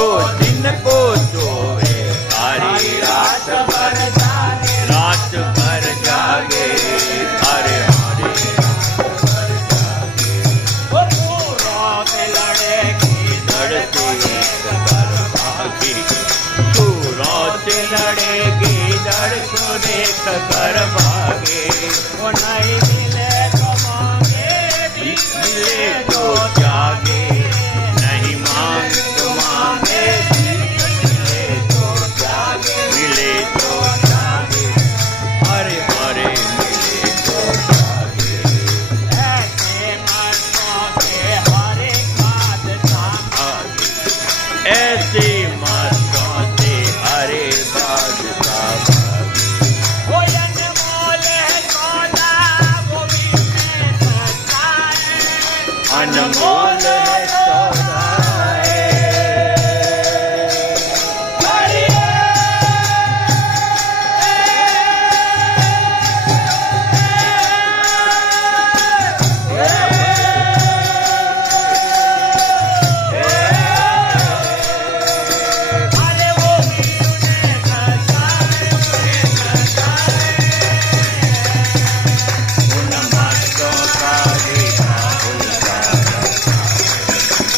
जो दिन को सोवे सारी रात भर जागे, रात भर जागे। हरे हरे रात लड़ेगी धरती कर भागी, तू रात लड़ेगी दर को देख कर भागे। वो नहीं मिले तो मांगे, मिले तो जागे, नहीं मांग तो मांगे, मिले तो जागे, मिले तो जागे। हरे हरे मिले तो जागे। ऐसे मर्दों के हर एक बात सामने, ऐसे मस्तों से हरे बादशाह भागे। वो अनमोल है सौदा, वो भी में सस्ता है। अनमोल है सौदा है। अरे वो भी उन्हें सस्ता उन मस्तों का देखा उल्टा रास्ता,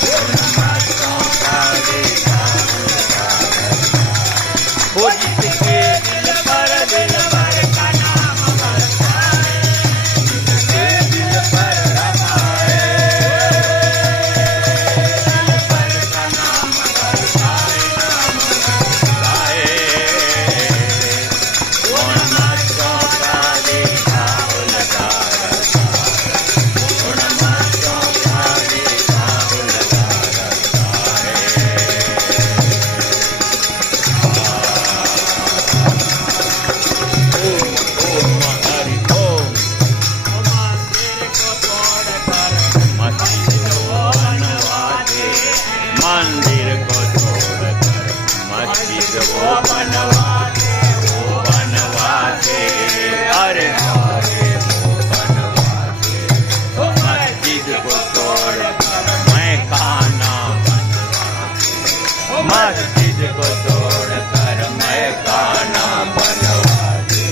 उन मस्तों का देखा उल्टा रास्ता। वो जिसके दिल पर का नाम बरसा है, जिसके दिल पर रमाए, दिल पर का नाम बरसा है, नाम बरसा है। उन मस्तों का देखा उल्टा रास्ता, उन मस्तों का देखा उल्टा रास्ता है। ओम हरि ओम। मंदिर को तोड़कर मस्जिद को बनवाते, मंदिर को तोड़कर मस्जिद को बनवाते, वो बनवाते। अरे हरे वो बनवाते, मस्जिद को तोड़कर मैं खाना बनवाते, मस्जिद को तोड़कर मैं खाना बनवाते।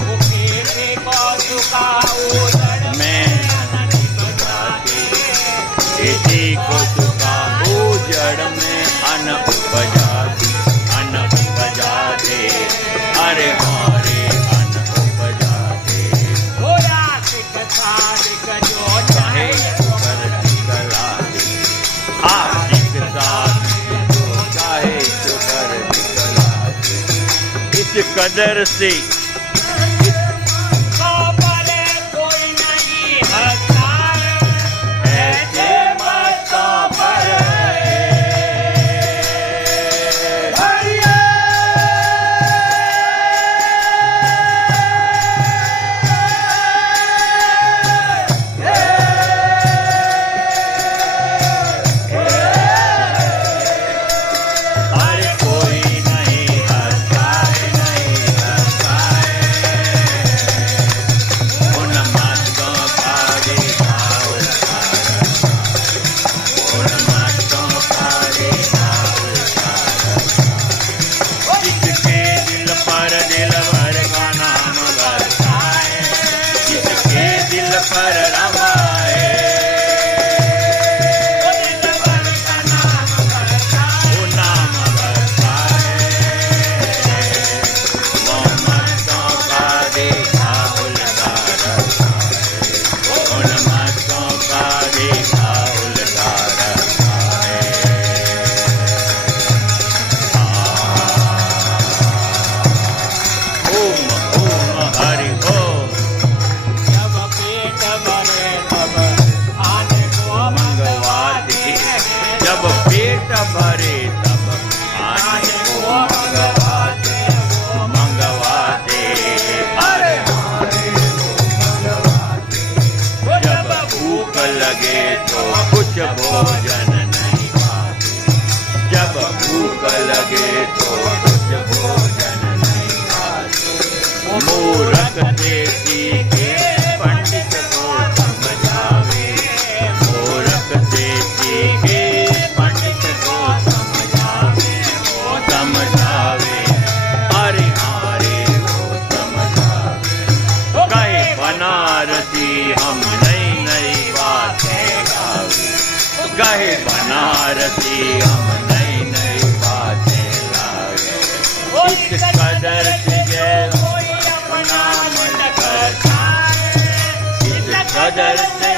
वो खेती को झुकाओ जड़ मैं नहीं बजाते। खेती को चुका जड़ में अन्न उपजाते, अन्न उपजाते। अरे हरे अन्न उपजाते। वो आशिक सादिक जो चाहे कर दिखलाते, आशिक सादिक जो चाहे कर दिखलाते। इस कदर से तो परे कोई नहीं हंसता है। ऐसे मस्तों पर अरे कोई नहीं हंसता है, नहीं हंसता है। उन मस्तों का देखा उल्टा रास्ता, उन मस्तों का देखा उल्टा रास्ता। जिसके दिल पर दिलवर का नाम बरसा है, जिसके दिल पर रमाए, दिलबर का नाम बरसा है। वो नाम बरसा है। वो मस्तों का देखा उल्टा रास्ता है, उन मस्तों का देखा उल्टा रास्ता है। ओम ओम हरि ओम। जब पेट भरे तब आने को मंगवाते, जब पेट भरे तब आने को मंगवाते, मंगवाते। अरे हरे मंगवाते। जब भूख लगे तो कुछ भोजन नहीं खाते, जब भूख लगे तो कुछ भोजन नहीं खाते। मूरख से सीखे पंडित को समझावे, मूरख से सीखे पंडित को समझावे। बनारसी हम नई नई बातें लाए इस कदर से कोई अपना मन कर खाए इस कदर से